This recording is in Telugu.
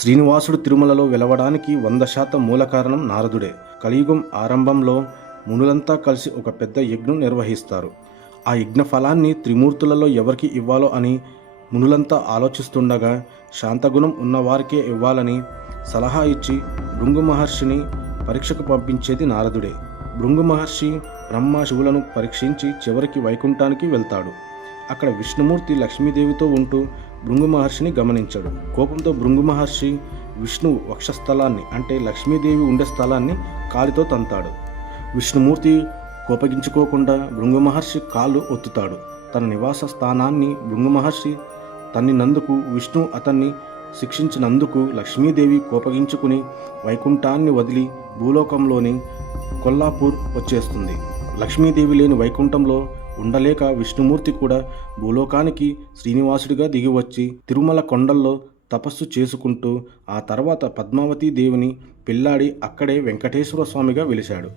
శ్రీనివాసుడు తిరుమలలో వెలవడానికి 100% మూల కారణం నారదుడే. కలియుగం ఆరంభంలో మునులంతా కలిసి ఒక పెద్ద యజ్ఞం నిర్వహిస్తారు. ఆ యజ్ఞ ఫలాన్ని త్రిమూర్తులలో ఎవరికి ఇవ్వాలో అని మునులంతా ఆలోచిస్తుండగా శాంతగుణం ఉన్నవారికే ఇవ్వాలని సలహా ఇచ్చి భృంగు మహర్షిని పరీక్షకు పంపించేది నారదుడే. భృంగు మహర్షి బ్రహ్మ శివులను పరీక్షించి చివరికి వైకుంఠానికి వెళ్తాడు. అక్కడ విష్ణుమూర్తి లక్ష్మీదేవితో ఉంటూ భృంగు మహర్షిని గమనించాడు. కోపంతో భృంగు మహర్షి విష్ణు వక్షస్థలాన్ని అంటే లక్ష్మీదేవి ఉండే స్థలాన్ని కాలితో తంతాడు. విష్ణుమూర్తి కోపగించుకోకుండా భృంగు మహర్షి కాళ్ళు ఒత్తుతాడు. తన నివాస స్థానాన్ని భృంగు మహర్షి తన్నినందుకు విష్ణు అతన్ని శిక్షించినందుకు లక్ష్మీదేవి కోపగించుకుని వైకుంఠాన్ని వదిలి భూలోకంలోని కొల్లాపూర్ వచ్చేస్తుంది. లక్ష్మీదేవి లేని వైకుంఠంలో ఉండలేక విష్ణుమూర్తి కూడా భూలోకానికి శ్రీనివాసుడిగా దిగివచ్చి తిరుమల కొండల్లో తపస్సు చేసుకుంటూ ఆ తర్వాత పద్మావతీ దేవిని పెళ్లాడి అక్కడే వెంకటేశ్వర స్వామిగా వెలిశాడు.